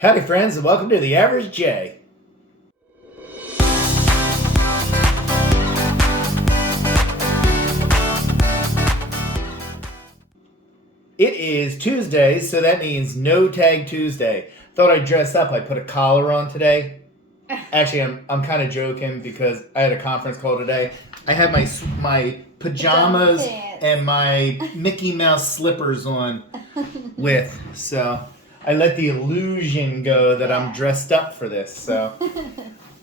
Howdy, friends, and welcome to The Average J. It is Tuesday, so that means No Tag Tuesday. Thought I'd dress up. I put a collar on today. Actually, I'm kind of joking because I had a conference call today. I had my pajamas and my Mickey Mouse slippers on with, so I let the illusion go that I'm dressed up for this. So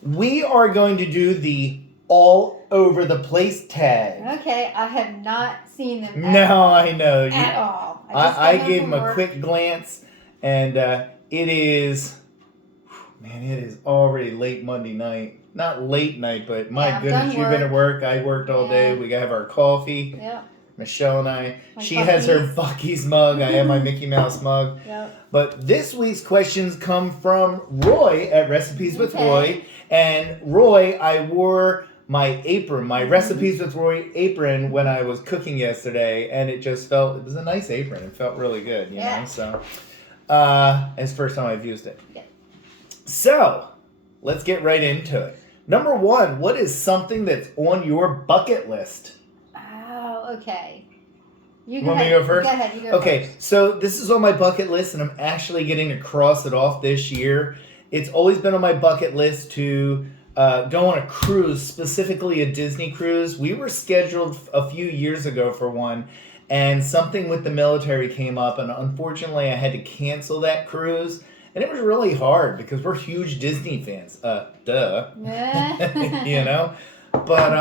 we are going to do the all over the place tag. Okay, I have not seen them I know. At all. I gave them a quick glance, and it is already late Monday night. Not late night, but my goodness, you've been at work. I worked all day. We got to have our coffee. Yep. Michelle and I. She Buc-ee's. has her Buc-ee's mug. I have my Mickey Mouse mug. Yep. But this week's questions come from Roy at Recipes with Roy. And Roy, I wore my apron, my Recipes with Roy apron when I was cooking yesterday, and it was a nice apron. It felt really good, you know? So, it's the first time I've used it. Yeah. So, let's get right into it. Number one, what is something that's on your bucket list? Oh, okay. You want me to go first? Go ahead, you go Okay, first. so this is on my bucket list, and I'm actually getting to cross it off this year. It's always been on my bucket list to go on a cruise, specifically a Disney cruise. We were scheduled a few years ago for one, and something with the military came up, and unfortunately I had to cancel that cruise. And it was really hard because we're huge Disney fans. Duh. You know? But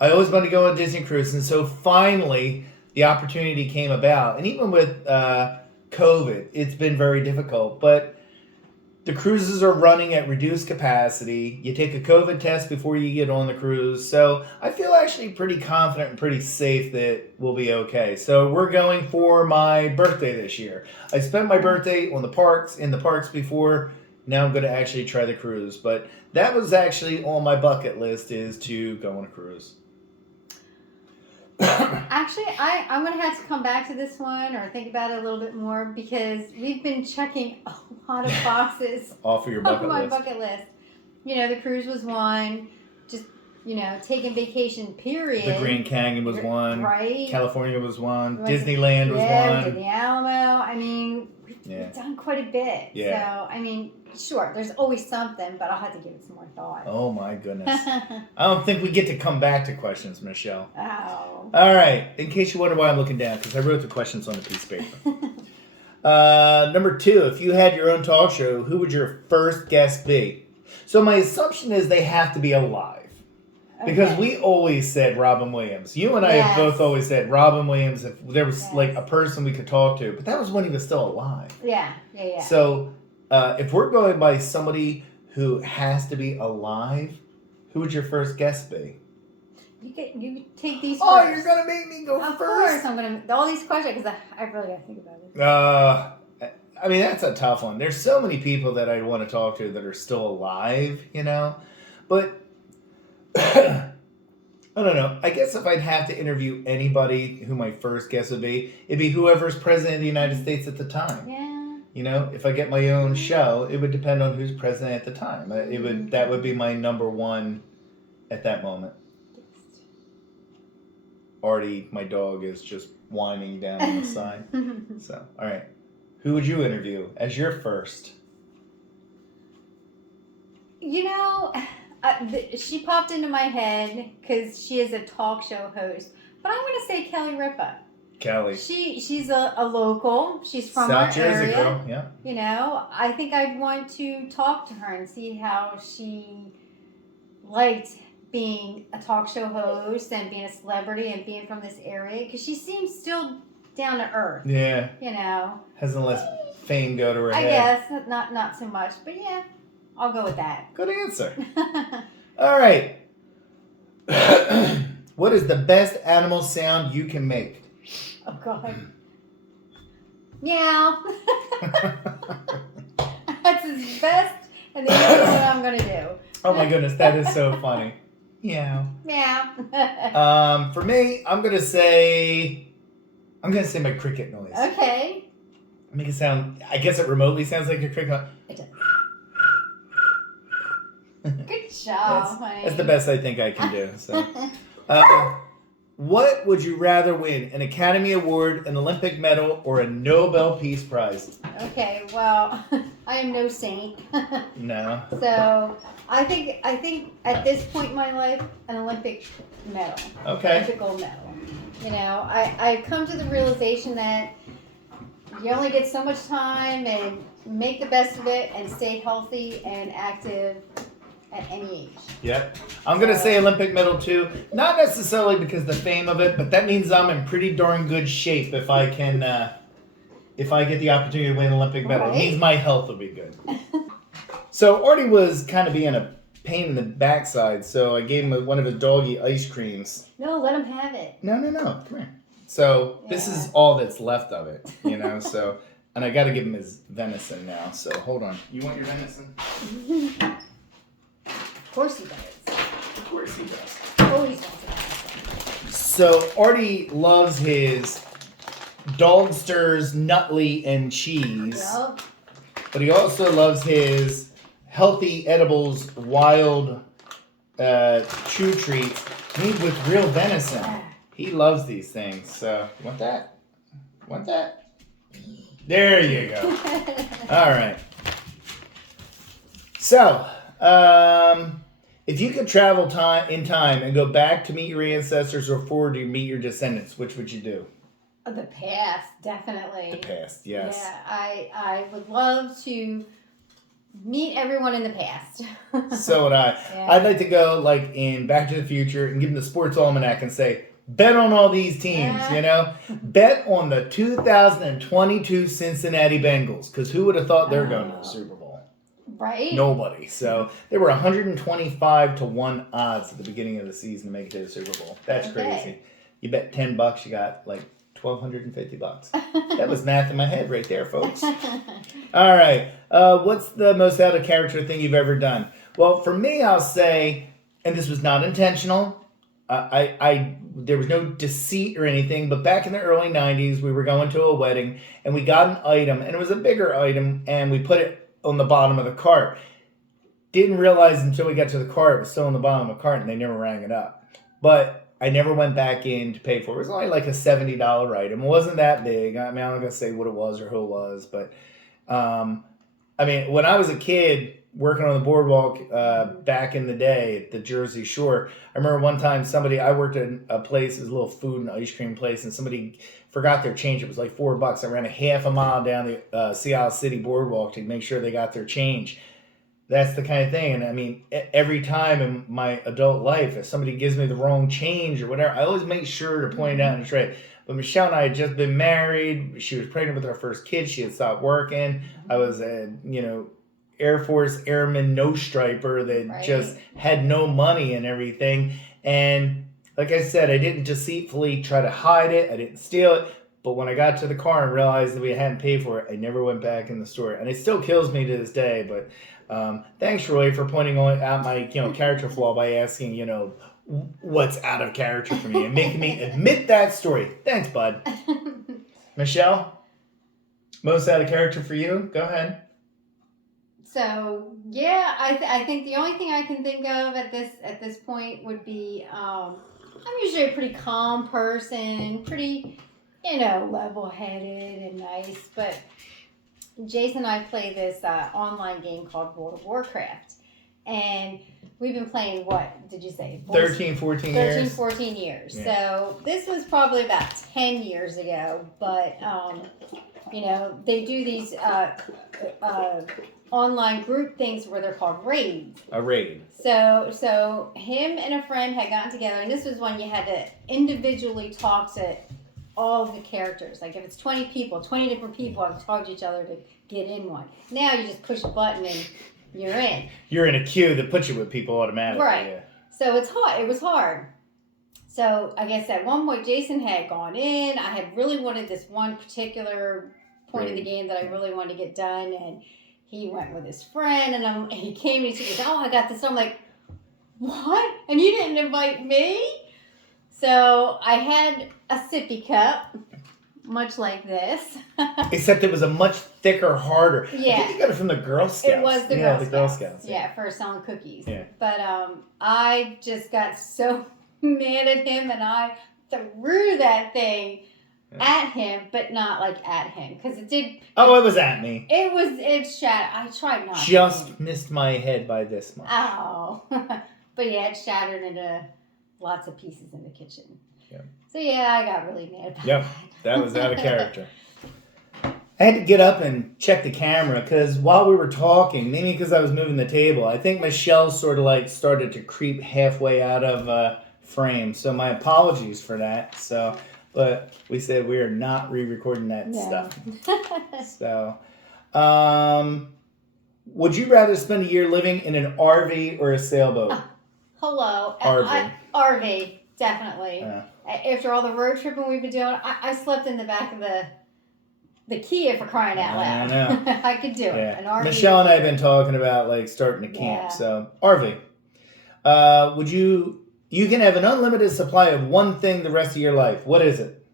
I always wanted to go on a Disney cruise. And so finally, the opportunity came about. And even with COVID, it's been very difficult. But the cruises are running at reduced capacity. You take a COVID test before you get on the cruise. So I feel actually pretty confident and pretty safe that we'll be okay. So we're going for my birthday this year. I spent my birthday in the parks before. Now I'm going to actually try the cruise. But that was actually on my bucket list, is to go on a cruise. Actually, I'm going to have to come back to this one or think about it a little bit more because we've been checking a lot of boxes off of your bucket my list. bucket list. You know, the cruise was one. Just, taking vacation, period. The Grand Canyon was one. Right. California was one. Disneyland was one. Yeah, we did the Alamo. I mean, we've done quite a bit. Yeah. So, I mean, sure, there's always something, but I'll have to give it some more thought. Oh, my goodness. I don't think we get to come back to questions, Michelle. Oh. All right. In case you wonder why I'm looking down, because I wrote the questions on a piece of paper. Number two, if you had your own talk show, who would your first guest be? So my assumption is they have to be alive. Because we always said Robin Williams. You and I have both always said Robin Williams if there was like a person we could talk to. But that was when he was still alive. Yeah. So if we're going by somebody who has to be alive, who would your first guest be? You take these Oh, first. you're going to make me go first? Of course I'm going to. All these questions, because I really got to think about it. I mean, that's a tough one. There's so many people that I'd want to talk to that are still alive, you know? But I don't know. I guess if I'd have to interview anybody who my first guest would be, it'd be whoever's president of the United States at the time. Yeah. You know, if I get my own show, it would depend on who's president at the time. That would be my number one at that moment. Artie, my dog, is just whining down on the side. So, all right. Who would you interview as your first? She popped into my head because she is a talk show host. But I'm going to say Kelly Ripa. Kelly. She's a local. She's from South our Jersey area. girl, yeah. You know, I think I'd want to talk to her and see how she liked being a talk show host and being a celebrity and being from this area. Because she seems still down to earth. Yeah. You know. Hasn't let fame go to her I head. guess. Not so much. But yeah, I'll go with that. Good answer. All right. What is the best animal sound you can make? Oh, God. Meow. That's his best, and the only one I'm going to do. Oh, my goodness. That is so funny. Meow. Meow. For me, I'm going to say my cricket noise. Okay. Make it sound. I guess it remotely sounds like you're cricket. It does. Good job, honey. That's the best I think I can do. So, what would you rather win? An Academy Award, an Olympic medal, or a Nobel Peace Prize? Okay, well, I am no saint. No. So I think at this point in my life, an Olympic medal. Okay. Olympic gold medal. You know, I've come to the realization that you only get so much time, and make the best of it and stay healthy and active at any age. Yep. I'm going to say Olympic medal too. Not necessarily because of the fame of it, but that means I'm in pretty darn good shape if I can, if I get the opportunity to win an Olympic medal. Right. It means my health will be good. So Artie was kind of being a pain in the backside, so I gave him one of his doggy ice creams. No, let him have it. No. Come here. So this is all that's left of it, you know, so, and I got to give him his venison now, so hold on. You want your venison? Of course he does. Of course he does. Always wants to have some. So Artie loves his Dogsters, Nutley, and cheese, Yep. but he also loves his Healthy Edibles Wild Chew Treats made with real venison. He loves these things. So, want that? Want that? There you go. All right. So, if you could travel in time and go back to meet your ancestors or forward to meet your descendants, which would you do? The past, definitely. The past, yes. Yeah, I would love to meet everyone in the past. So would I. Yeah. I'd like to go like in Back to the Future and give them the sports almanac and say, bet on all these teams, you know? Bet on the 2022 Cincinnati Bengals, because who would have thought they're going to the Super Bowl? Right? Nobody. So they were 125-1 odds at the beginning of the season to make it to the Super Bowl. That's crazy. You bet $10, you got like $1,250. That was math in my head right there, folks. All right. What's the most out of character thing you've ever done? Well, for me, I'll say, and this was not intentional. There was no deceit or anything, but back in the early 90s, we were going to a wedding and we got an item, and it was a bigger item, and we put it on the bottom of the cart. Didn't realize until we got to the cart, it was still on the bottom of the cart, and they never rang it up. But I never went back in to pay for it. It was only like a $70 item. It wasn't that big. I mean, I'm not going to say what it was or who it was, but I mean, when I was a kid working on the boardwalk back in the day at the Jersey Shore, I remember one time I worked at a place, it was a little food and ice cream place, and somebody forgot their change. It was like $4. I ran a half a mile down the Sea Isle City boardwalk to make sure they got their change. That's the kind of thing. And I mean, every time in my adult life, if somebody gives me the wrong change or whatever, I always make sure to point it out in the tray. But Michelle and I had just been married. She was pregnant with our first kid. She had stopped working. I was a, Air Force Airman no striper that just had no money and everything. And like I said, I didn't deceitfully try to hide it. I didn't steal it. But when I got to the car and realized that we hadn't paid for it, I never went back in the store. And it still kills me to this day. But thanks, Roy, for pointing out my character flaw by asking, what's out of character for me and making me admit that story. Thanks, bud. Michelle, most out of character for you? Go ahead. So yeah, I think the only thing I can think of at this point would be I'm usually a pretty calm person, pretty level-headed and nice. But Jason and I play this online game called World of Warcraft, and we've been playing, what did you say? 13, 14 years. 13, 14 years. Yeah. So this was probably about 10 years ago, but they do these online group things where they're called raids. A raid. So him and a friend had gotten together, and this was when you had to individually talk to all of the characters. Like if it's 20 people, 20 different people have talked to each other to get in one. Now you just push a button and you're in. You're in a queue that puts you with people automatically. Right. Yeah. So it's hard. It was hard. So I guess at one point Jason had gone in. I had really wanted this one particular point of the game that I really wanted to get done, and he went with his friend, and he came and he said, "Oh, I got this." I'm like, "What? And you didn't invite me?" So I had a sippy cup, much like this. Except it was a much thicker, harder. Yeah. I think you got it from the Girl Scouts. It was the Girl Scouts. Yeah, for selling cookies. Yeah. But I just got so mad at him, and I threw that thing at him, but not like at him, because it did. Oh, it was at me. It shattered. I tried not. Just missed my head by this much. Ow. But yeah, it shattered into lots of pieces in the kitchen. Yeah. So yeah, I got really mad about Yep, that was out of character. I had to get up and check the camera because while we were talking, maybe because I was moving the table, I think Michelle sort of like started to creep halfway out of frame. So my apologies for that. So, but we said we are not re-recording that stuff. So, would you rather spend a year living in an RV or a sailboat? Hello. RV. RV, definitely. After all the road tripping we've been doing, I slept in the back of the Kia for crying out loud. I know. I could do it. Yeah. An RV. Michelle and I have been talking about like starting to camp. Yeah. So RV. Would you can have an unlimited supply of one thing the rest of your life. What is it?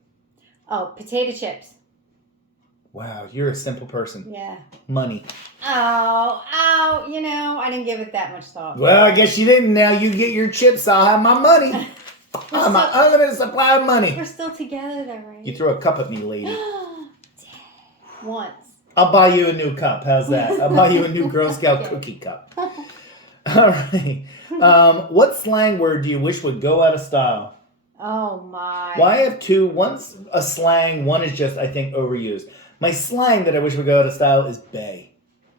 Oh, potato chips. Wow, you're a simple person. Yeah. Money. Oh, you know, I didn't give it that much thought. Well, I guess you didn't. Now you get your chips, I'll have my money. I'm an unlimited supply of money. We're still together though, right? You throw a cup at me, lady. Once. I'll buy you a new cup. How's that? I'll buy you a new Girl Scout cookie cup. All right. What slang word do you wish would go out of style? Oh my. Well, I have two. One's a slang. One is just, I think, overused. My slang that I wish would go out of style is bae.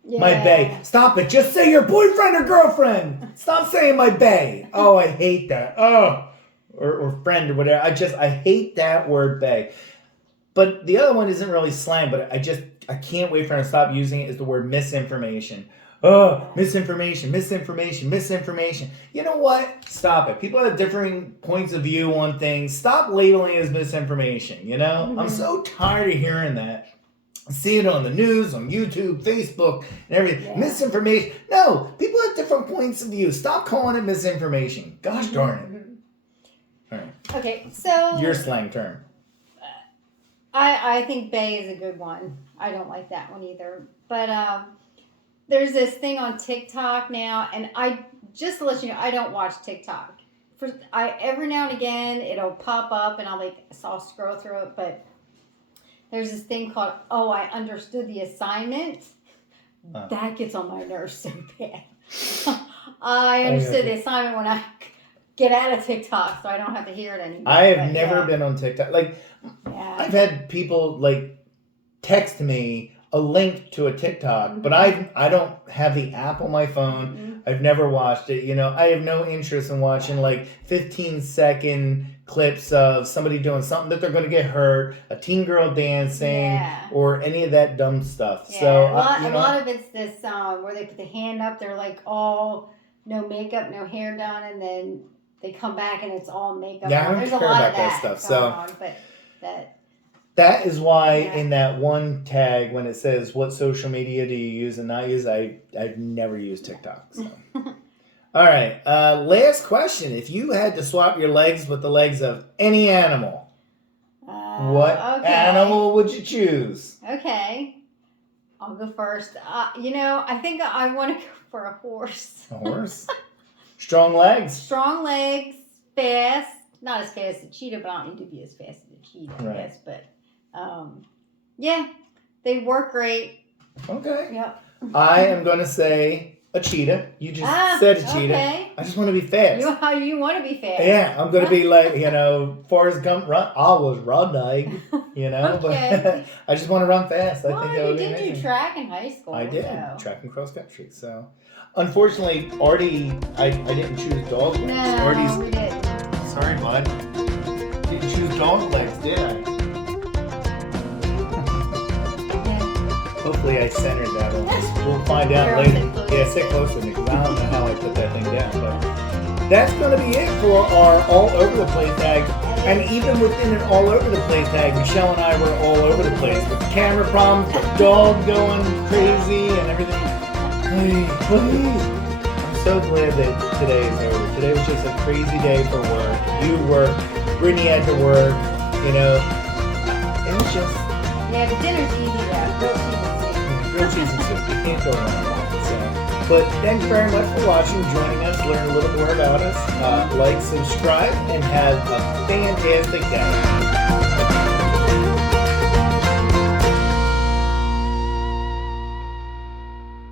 Yeah. My bae. Stop it. Just say your boyfriend or girlfriend. Stop saying my bae. Oh, I hate that. Oh. Or friend or whatever. I hate that word bae. But the other one isn't really slang, but I can't wait for him to stop using it, is the word misinformation. Oh, misinformation. You know what? Stop it. People have differing points of view on things. Stop labeling it as misinformation, you know? Mm-hmm. I'm so tired of hearing that. I see it on the news, on YouTube, Facebook, and everything. Yeah. Misinformation. No, people have different points of view. Stop calling it misinformation. Gosh darn it. All right. Okay, so... Your slang term. I think bae is a good one. I don't like that one either. But there's this thing on TikTok now, and just to let you know, I don't watch TikTok. Every now and again, it'll pop up, and I'll scroll through it, but there's this thing called, I understood the assignment. That gets on my nerves so bad. I understood the assignment when I get out of TikTok, so I don't have to hear it anymore. I have never been on TikTok. I've had people text me a link to a TikTok, mm-hmm. but I don't have the app on my phone. Mm-hmm. I've never watched it. You know, I have no interest in watching 15-second clips of somebody doing something that they're going to get hurt, a teen girl dancing, or any of that dumb stuff. Yeah, so a lot of it's this where they put the hand up. They're all no makeup, no hair done, and then they come back and it's all makeup. Yeah, I don't care about that stuff. So that is why in that one tag when it says what social media do you use and not use, I've never used TikTok. So. All right, last question. If you had to swap your legs with the legs of any animal, what animal would you choose? Okay, I'll go first. I think I want to go for a horse. A horse? Strong legs. Strong legs, fast. Not as fast as a cheetah, but I don't need to be as fast as a cheetah, I guess. But, they work great. Okay. Yep. I am going to say a cheetah. You just said a cheetah. Okay. I just want to be fast. You want to be fast. Yeah, I'm going to be Forrest Gump run. I was running, Okay. But I just want to run fast. I think that would be amazing. You did do track in high school. I did. Track and cross country. So, unfortunately, Artie, I didn't choose dog legs. No, we didn't. Sorry, bud. Didn't choose dog legs, did I? Hopefully I centered that on this. We'll find out later. Yeah, sit closer to me because I don't know how I put that thing down. But that's going to be it for our all over the place tag. And even within an all over the place tag, Michelle and I were all over the place with the camera problems, the dog going crazy, and everything. I'm so glad that today is over. Today was just a crazy day for work. You work, Brittany had to work, delicious. Yeah, the dinner's easy though. Grilled cheese and soup. You can't go wrong with it. So, but thanks very much for watching, joining us, learn a little more about us. Like, subscribe, and have a fantastic day.